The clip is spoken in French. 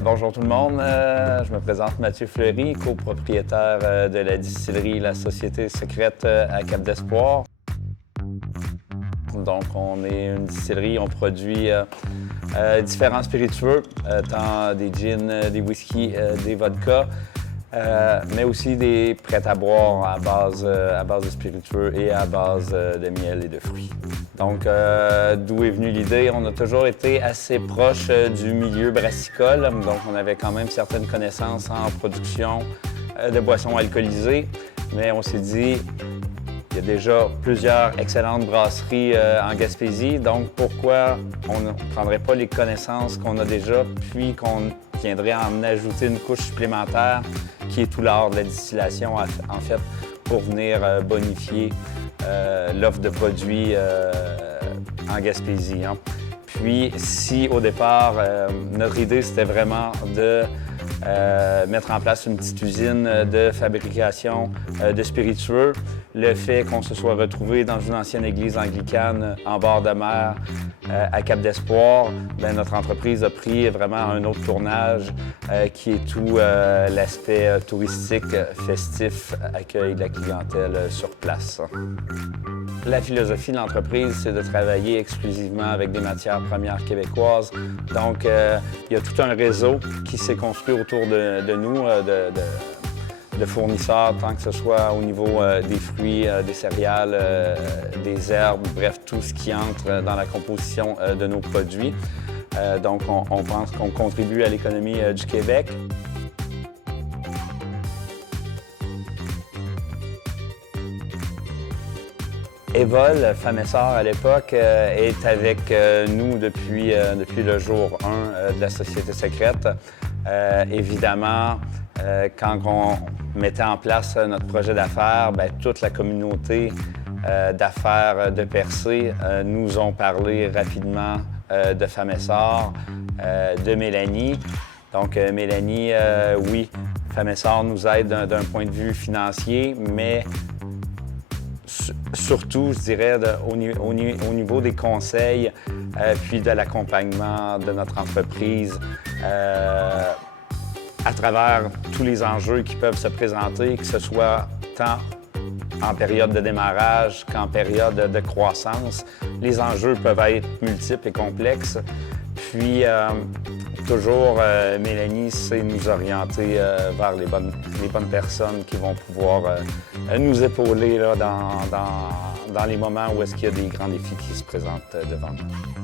Bonjour tout le monde, je me présente Mathieu Fleury, copropriétaire de la distillerie La Société Secrète à Cap-d'Espoir. Donc on est une distillerie, on produit différents spiritueux, tant des gins, des whiskies, des vodkas, mais aussi des prêts à boire à base de spiritueux et à base de miel et de fruits. Donc, d'où est venue l'idée? On a toujours été assez proche du milieu brassicole, donc on avait quand même certaines connaissances en production de boissons alcoolisées, mais on s'est dit, il y a déjà plusieurs excellentes brasseries en Gaspésie, donc pourquoi on ne prendrait pas les connaissances qu'on a déjà, puis qu'on viendrait en ajouter une couche supplémentaire qui est tout l'art de la distillation, en fait, pour venir bonifier l'offre de produits en Gaspésie. Hein. Puis, si au départ, notre idée, c'était vraiment de mettre en place une petite usine de fabrication de spiritueux, le fait qu'on se soit retrouvé dans une ancienne église anglicane en bord de mer à Cap-d'Espoir, notre entreprise a pris vraiment un autre tournage qui est tout l'aspect touristique, festif, accueil de la clientèle sur place. La philosophie de l'entreprise, c'est de travailler exclusivement avec des matières premières québécoises. Donc, il y a tout un réseau qui s'est construit autour de nous, de fournisseurs, tant que ce soit au niveau des fruits, des céréales, des herbes, bref, tout ce qui entre dans la composition de nos produits. Donc, on pense qu'on contribue à l'économie du Québec. Evol, Femme et Sœur à l'époque, est avec nous depuis le jour 1 de la Société Secrète. Évidemment, quand on mettait en place notre projet d'affaires, toute la communauté d'affaires de Percé nous ont parlé rapidement de Femme et Sœur, de Mélanie. Donc, Mélanie, oui, Femme et Sœur nous aide d'un point de vue financier, mais surtout, je dirais, au niveau des conseils, puis de l'accompagnement de notre entreprise à travers tous les enjeux qui peuvent se présenter, que ce soit tant en période de démarrage qu'en période de croissance. Les enjeux peuvent être multiples et complexes. Puis, toujours, Mélanie sait nous orienter vers les bonnes personnes qui vont pouvoir nous épauler là, dans les moments où est-ce qu'il y a des grands défis qui se présentent devant nous.